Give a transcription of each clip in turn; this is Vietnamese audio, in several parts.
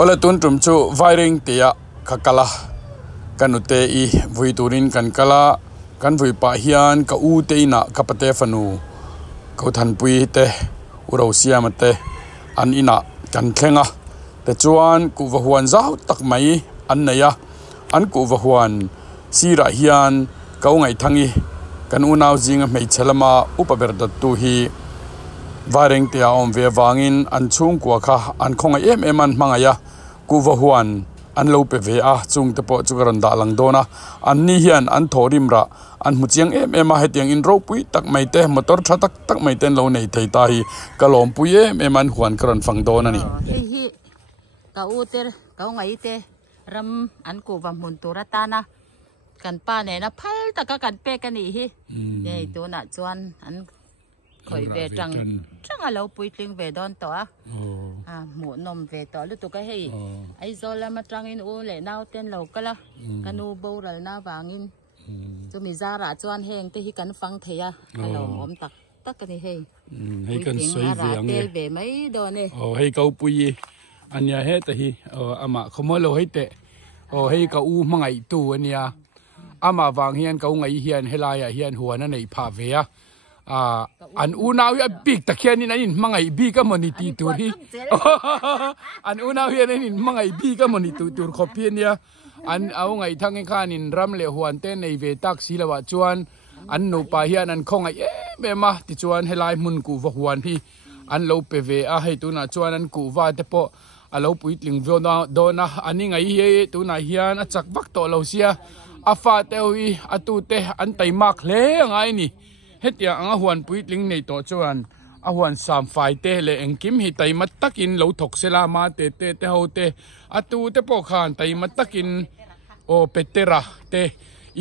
Ola tun tum chu wiring tia khakala kanute I vui turin kan kala kan vui pa hian ka u te na kapate fanu ko than pui te uro siam te an ina kan thlenga te chuan ku wa huan zau tak mai an neya an ku wa huan sira hian ka ngai thangi kan unaw jing mei chelama upaberda tu hi wiring tia om ve wangin an chung kwa kha an khonga em an mangaya ku wa huan an lo pe ve a chung te po chu garan da lang dona an ni hian an thorim ra an mu chiang em a hetiang in ro pui tak mai te motor tha tak mai ten lo nei thei ta hi kalom pui em an huan karan phang dona ni hi ka u ter ka ngai te ram an ku wa mun turatana kan pa ne na phal ta ka kan pe kan ni hi nei to na chuan an khoi ve tang alo pui tling ve don to a mu nom ve to lu tu ka hei ai zola ma tang in u le nau ten lo kala kanu boral na wangin chu mi zara chuan heng te hi kan phang theya alo om tak tak ka ni hei hei kan soi ve ang tel ve mai do ne hei kau pui ania he ta hi ama khomo lo hei te hei ka u mangai tu ania ama wang hian kau ngai hian helaya hian huana nei pha ve a an unaw ya big takhian in mangai bi ka moni ti tur hi an unaw hian in mangai bi ka moni tu tur khopian ya an au ngai thang khan in ram le huan te nei ve tak silawa chuan an no pa hian an khongai be ma ti chuan helai mun ku wa huan hi an lo pe ve a hei tu na chuan an ku wa te po a lo puitling vo na do na ani ngai he tu na hian a chak vak to lo sia afa te wi atu te an tai mak le ngai ni hetia anga huan puitling nei to chuan a huan sam fai te le engkim hi tai mat takin lo thok sela ma te ho te atu te po khan tai mat takin o petera te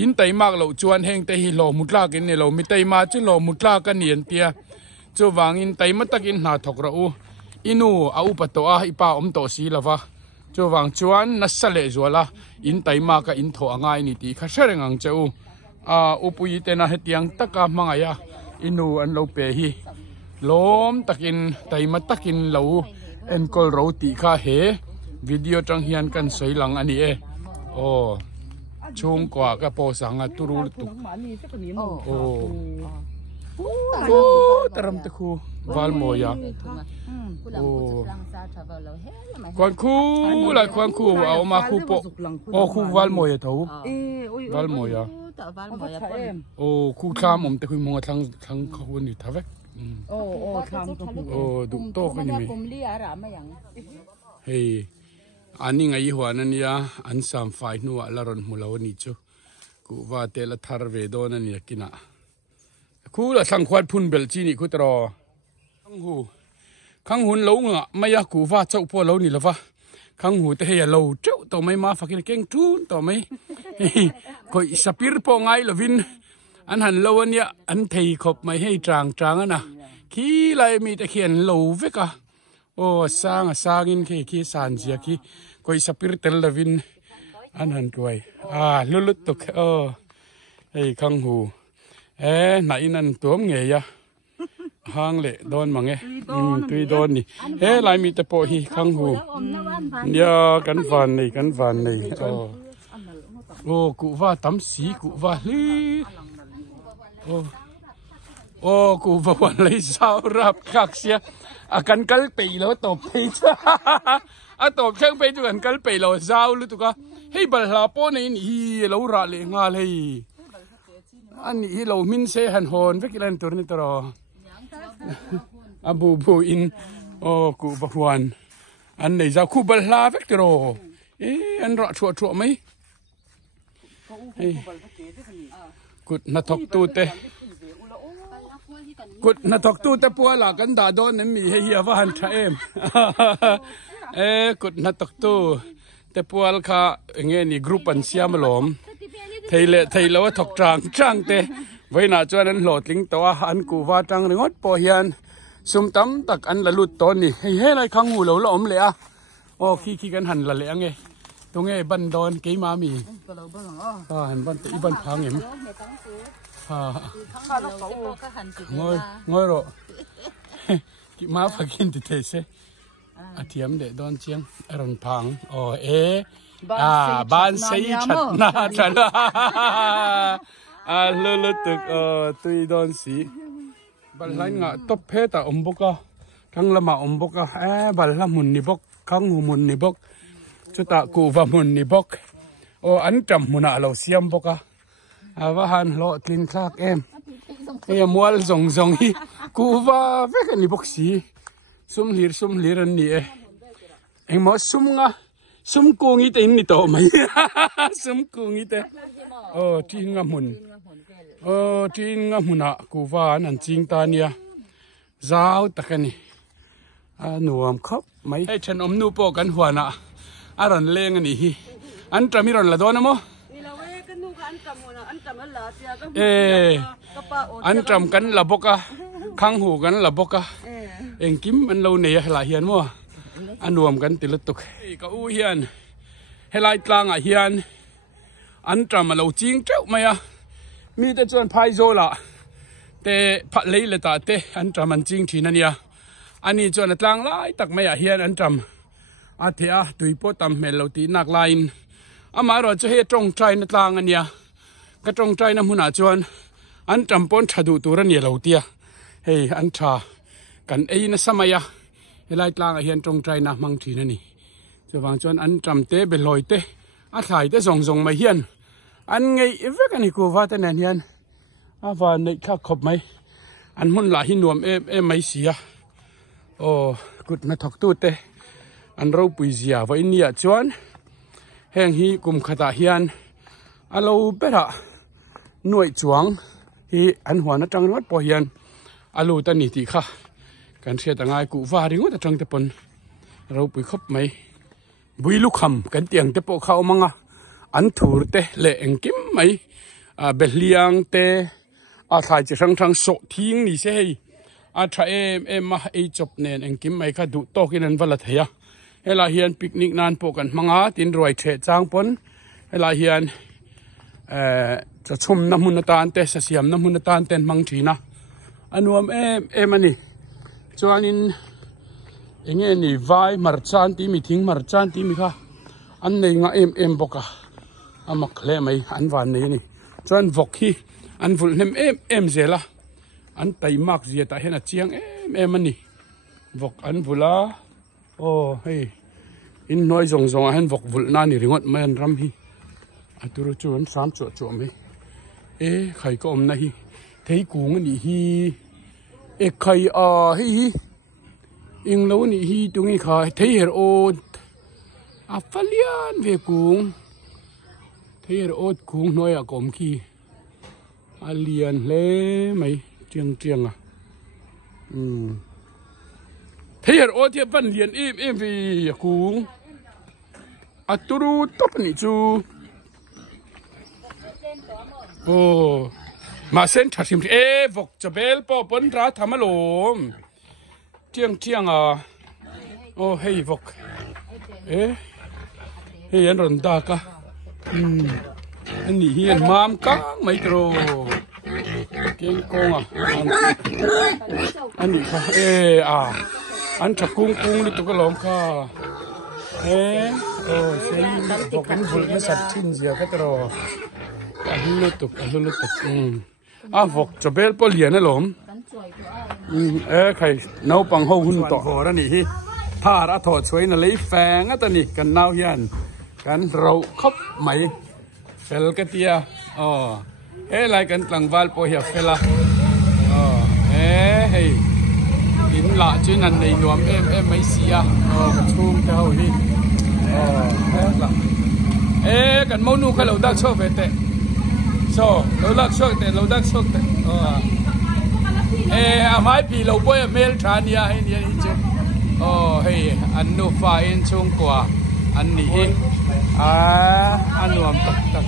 in tai mak lo chuan heng te hi lo mutla kin ne lo mi tai ma chu lo mutla kan nian tia chu wangin tai mat takin na thok ra u inu a u pato a ipa om to si lawa chu wang chuan na sale zuala in tai ma ka in tho angai ni ti kha serengang cheu upui te na hetiang taka mangaya inu an lo pe hi lom takin taima takin lo en kol ro ti kha he video tang hian kan sei lang ani chung kwa ka po sanga turul tu taram te khu wal moya kwan khu la kwan khu au ma khu po khu wal moya tho wal moya khu tham om te khu mo thang khu ni thave tham du to ka ni hei ani ngai huan ania an sam fai nu ala ron mulo ni chu ku wa te la thar ve don ani kina khu la sang khwat phun bel chi ni khu tro khang hun lo nga maya ku wa chau po lo ni lawa khang hu te he lo chau to mai ma fakin keng tun to mai koi sapir po ngai lovin an han lo ania an thei khop mai hei trang ana khi lai mi te khian lo veka sangin khi san zia khi koi sapir tel lovin an han tuai lulut to hei khang hu na inan tuam nge ya hang le don mange tui don ni lai mi te po hi khang hu ya kan van nei cụ va tắm xí cụ va li cụ va quan lấy sao rap khắc xia cần cල් pei lo top pei top khang pei tu cần pei lo sao lu tu ka hei bal la po nei ni lo ra le nga le an ni lo min se han hon ve kilan tur ni tro abu in cụ va huan an nei za khu bal la ve tro an ra chua mai cút na thọc tu te pua la kan da don nan mi hei wa han tha em cút na thọc tu te pual kha nge ni group an siam lom thei lo thok trang te veina chuan an lo tling to an ku wa tang ringot po hian sum tam tak an la lut ton ni hei lai khang hu lo om le a khi kan han la le ange tung nghe ban đón cái má mì hành ban tự ban phang em ngồi rồi cái má phải kinh thì thế อาเทียมเดดอนเชียงรันพังโอบ้านสีชัดนาชัดลุตึกตุยดอนสีบัลลังก์ตบเพตอมบุกะทั้งละมาอมบุกะบัลลังมุนนิบกขังหูมุนนิบกจุตะกูวามุนนิบกอันจำมุนาเราเสียมบุกะว่าหันโลตินคลากมัวลงฮีกูว่าเวกันนิบกสีซุ่มเหลียนนี่มอซุ่มกูงี้แต่อินนี่โตไหมซุ่มกูงี้แต่ที่งามุนที่งามุนะกูว่านั่นจริงตาเนี่ยจ้าวตะกันนี่หนูครับไหมให้ฉันนูโปกันหัวน่ะรันเลงนี่อันจะมีรันละโดนมั้งอันจำกันละบกะข้างหูกันละบกะกิมอันเราเนี่ยหลายเฮียนมั้งอันรวมกันติลตุกก็อู้เฮียนให้ลายกลางเฮียนอันจำมาเราจริงเจ้าไหมมีแต่จวนพายโซละแต่พัดเลยเลยตาเตอันจำมันจริงทีนั่นเนี่ยอันนี้จวนกลางไล่ตักไม่เฮียนอันจำเทียตุยโปตามเมลเราตีนักไลน์มาเราจะให้ตรงใจนักลางอันเนี่ยก็ตรงใจน้ำหุ่นจวนอันจำปนชาดูตัวเนี่ยเราเตียอันชากันนั่นสมัยให้ลายกลางเฮียนตรงใจนะมังทีนั่นนี่จะวางจวนอันจำเตะเป็นลอยเตะถ่ายเตะส่งมาเฮียนอันไงเวกันนี่กูว่าแต่เนี่ยเฮียนว่าในข้าขบไหมอันมุ่นหลายหินวมไม่เสียกุดนัทกตูเตอันเราปุยเสียไว้เนี่ยจวนแห่งฮีกุมขตาเฮียนเราเปร่าหน่วยจวงฮีอันหัวนัดจังรวดปอเฮียนเราตันนี่ตีค่ะการเสียต่างไงกูว่าดิ้งว่าแต่จังแต่ปนเราปุยคบไหมบุยลูกคำกันเตียงแต่ปอเขามังอันถูเตเละเองกิมไหมเบลเลียงเตถ่ายจะทั้งโสทิ้งนี่เสียถ่ายมาจบเนี่ยเองกิมไหมค่ะดูโตกินันวันละเทียเฮลาเฮียนปิกนิกนานปกันมังตินรวยเฉดจางปนเฮลาเฮียนจะชมน้ำมุนตานเตะเสียมน้ำมุนตานเต้นมังทีนะอันวมมันนี่จวนนินเงี้ยนี่วายมารจานที่มีทิ้งมารจานที่มีค่ะอันนี้งาบกะมักเล่ไหมอันวันนี้นี่จวนวกฮีอันฝุ่นเจล่ะอันไตมากเสียแต่เห็นเจียงมันนี่วกอันฝุ่นละอินน้อยส่งให้วกฝุ่นนั่นนี่ริงดมันรำฮีอัตุรุจวนสามจั่วไหมใครก็นะฮีเทกูงนี่ฮีใครฮีอิงแล้วนี่ฮีตรงนี้ค่ะเทเฮโอฟาเลียนเวกุงเทเฮโอกุงน้อยกอมขี้เลียนเล่ไหมเจียงเทียร์โอเทียบันเลียนวีกุงตุรุตบนี่จูมาเส้นถัดสิมวกจะเบลปอปนรัฐธรรมลมเจียงเฮ้ยวกเฮียนรันดากะอันนี้เฮียนมามกังไม่ตรเก่งกงอันนี้ค่ะอันจะกุ้งนี่ตัวก็ล้อมค่ะเใช่บอกกันบุญไม่สัตว์ทิ้งเสียก็ตรอันลุตุกบอกจะเบลปอเลียนนะหลอมใครน้าปังห้องหุ่นต่อหัวนั่นนี่พาราถอดช่วยนั่นเลยแฝงอ่ะตอนนี้กันน้าเฮียนกันเราคบไหมเฟลกเตียอะไรกันกลางวันพอเหี่ยวเฟล่ะเฮ้ยอินละจุนันในรวมไม่เสียกันชุ่มเท่านี้ละกันมนูเขาเราดักโชคไปเตะเราดักโชคเตะไม้ปีเราป่วยเมลทรานีให้เนี่ยนี่จุเฮ้ยอันนู้นฝ่ายช่วงกว่าอันนี้อันนู้นตัก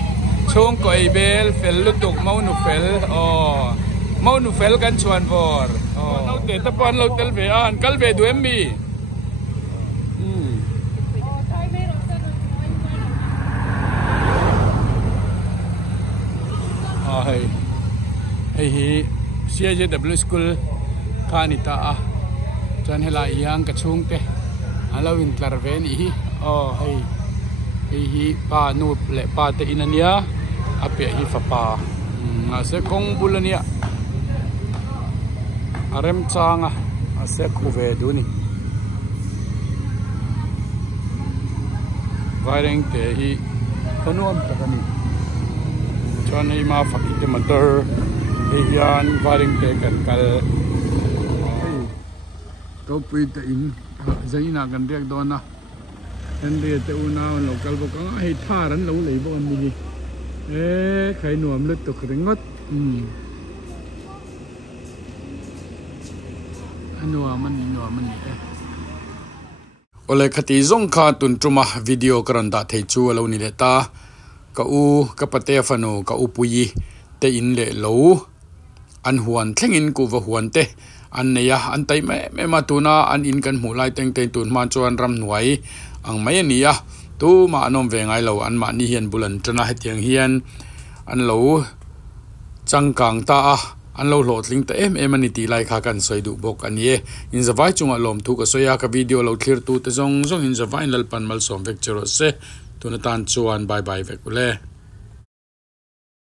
ช่วงก่อยเบลเฟลลุตุกมานูเฟลมานูเฟลกันชวนบอร์เราเตะตะปอนเราเตลเบียนกัลเบดูมีเฮ้ยCJW School คานิตาจันเฮลายังกระชุ่งเตะ alawin tlarven hi hei hi pa nu le pa te inania ape hi fa pa ase kong bulania arem changa ase khuve duni vaireng te hi panuam takani chani ma fakite motor hian vaireng te kan kal to pui te in zaina kan riak dona en ria te una local bo ka hei tharan lo lei bo an ni khai nuam lut to kringot nuam man ni ole khati zong kha tun truma video karanda thei chu lo ni le ta ka u ka pate fanu ka u pui te in le lo an huan thlengin ku wa huan te an neya an tai me ma tuna an in kan mu lai teng teng tun man chuan ram nuai ang mai ania tu ma anom ve ngai lo an ma ni hian bulan tana hetiang hian an lo changkang ta an lo hlot ling ta em ani ti lai kha kan soi du bok anie in zawai chunga lom thu ka soya ka video lo clear tu te zong in zawai lal pan mal som vek chero se tuna tan chuan bye bye vek ule